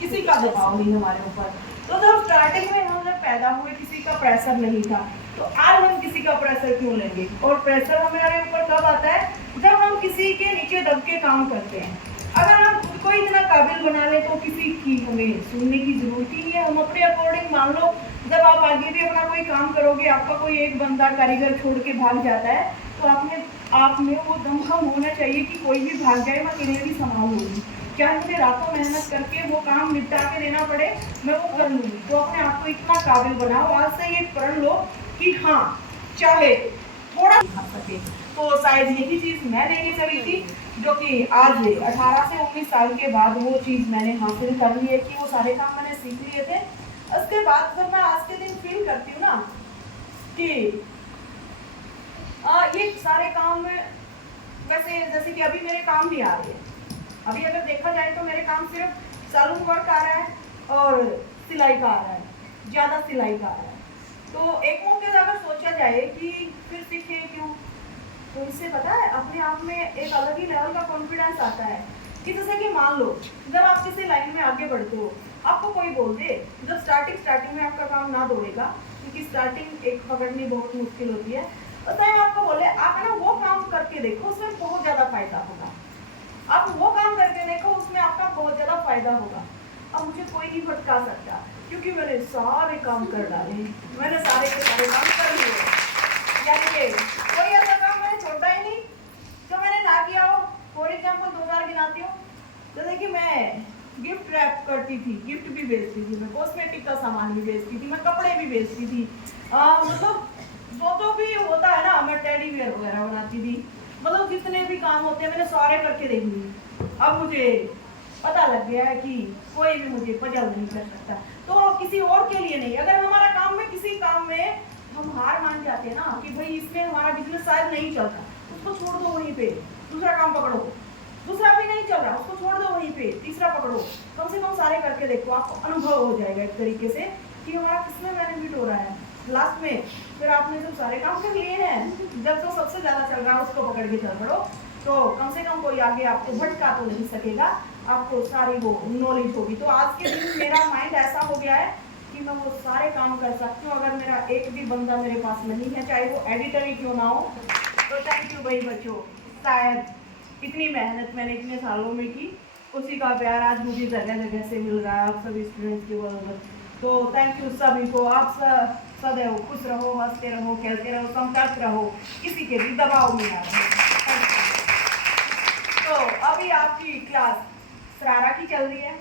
किसी का दबाव नहीं हमारे ऊपर। तो जब स्टार्टिंग में हम जब पैदा हुए किसी का प्रेशर नहीं था, तो आज हम किसी का प्रेशर क्यों लेंगे? और प्रेशर हमारे ऊपर कब आता है? जब हम किसी के नीचे दब के काम करते हैं। अगर हम खुद को इतना काबिल बना ले तो किसी की हमें सुनने की जरूरत ही नहीं है। हम अपने अकॉर्डिंग, मान लो जब आप आगे भी अपना कोई काम करोगे, आपका कोई एक बंदा कारीगर छोड़ के भाग जाता है, तो आप में वो दमखम होना चाहिए कि कोई भी भाग जाए मैं अकेले भी संभाल लूँगी, चाहे मुझे रातों मेहनत करके वो काम निपटा के देना पड़े, मैं वो कर लूँगी। तो अपने आप को इतना काबिल बनाओ, आज से ये प्रण लो कि हाँ, चाहे थोड़ा खा सके। तो शायद यही चीज़ मैं लेके चली थी, जो कि आज 18 से 19 साल के बाद वो चीज़ मैंने हासिल कर ली है कि वो सारे काम मैंने सीख लिए थे। उसके बाद जब मैं आज के दिन फील करती हूँ ना कि ये सारे काम में, वैसे जैसे कि अभी मेरे काम नहीं आ रहे हैं, अभी अगर देखा जाए तो मेरे काम सिर्फ सैलून वर्क आ रहा है और सिलाई का आ रहा है, ज़्यादा सिलाई का आ रहा है। तो एक मौके से अगर सोचा जाए कि फिर सीखे क्यों, तो इससे पता है अपने आप में एक अलग ही लेवल का कॉन्फिडेंस आता है कि जैसे कि मान लो जब आप किसी लाइन में आगे बढ़ते हो, आपको कोई बोल दे, जब स्टार्टिंग में आपका काम ना दौड़ेगा, क्योंकि स्टार्टिंग एक पकड़नी बहुत मुश्किल होती है, तो टाइम आपको बोले आप ना वो काम करके देखो, उसमें बहुत ज़्यादा फायदा होगा, आप वो काम करके देखो, उसमें आपका बहुत ज़्यादा फायदा होगा। अब मुझे कोई नहीं भटका सकता, क्योंकि मैंने सारे काम कर डाले, मैंने सारे के सारे काम कर लिए, यानी कि कोई ऐसा काम मैंने छोड़ा ही नहीं जो मैंने ना किया हो। फॉर एग्जाम्पल 2 बार गिनाती हूँ, जैसे कि मैं गिफ्ट रैप करती थी, गिफ्ट भी बेचती थी, मैं कॉस्मेटिक का सामान भी बेचती थी, मैं कपड़े भी बेचती थी, मतलब जो भी होता है ना, मैं टेडी बियर वगैरह बनाती थी, मतलब जितने भी काम होते हैं मैंने सारे करके देख लिए। अब मुझे पता लग गया है कि कोई भी मुझे पजल नहीं कर सकता, तो किसी और के लिए नहीं। अगर हमारा काम में, किसी काम में हम हार मान जाते हैं ना कि भाई इसमें हमारा बिजनेस शायद नहीं चलता, उसको छोड़ दो, वहीं पे दूसरा काम पकड़ो, दूसरा भी नहीं चल रहा, उसको छोड़ दो, वहीं पे तीसरा पकड़ो, कम से कम सारे करके देखो, आपको अनुभव हो जाएगा एक तरीके से कि हमारा किसमें बेनिफिट हो रहा है। लास्ट में फिर आपने जब सारे काम कर लिए हैं, जब तो सबसे ज्यादा चल रहा है उसको पकड़ के चल पड़ो, तो कम से कम कोई आगे आपको भटका तो नहीं सकेगा, आपको सारी वो नॉलेज होगी। तो आज के दिन मेरा माइंड ऐसा हो गया है कि मैं वो सारे काम कर सकती हूँ, अगर मेरा एक भी बंदा मेरे पास नहीं है, चाहे वो एडिटर ही क्यों ना हो। तो थैंक यू भाई बच्चों, शायद इतनी मेहनत मैंने इतने सालों में की, उसी का प्यार आज मुझे जगह जगह से मिल रहा है आप सभी स्टूडेंट्स के बदौलत। तो थैंक यू सभी को, आप सदैव खुश रहो, हंसते रहो, खेलते रहो, संतर्क रहो, किसी के भी दबाव में ना रहो। तो अभी आपकी क्लास शरारा की चल रही है।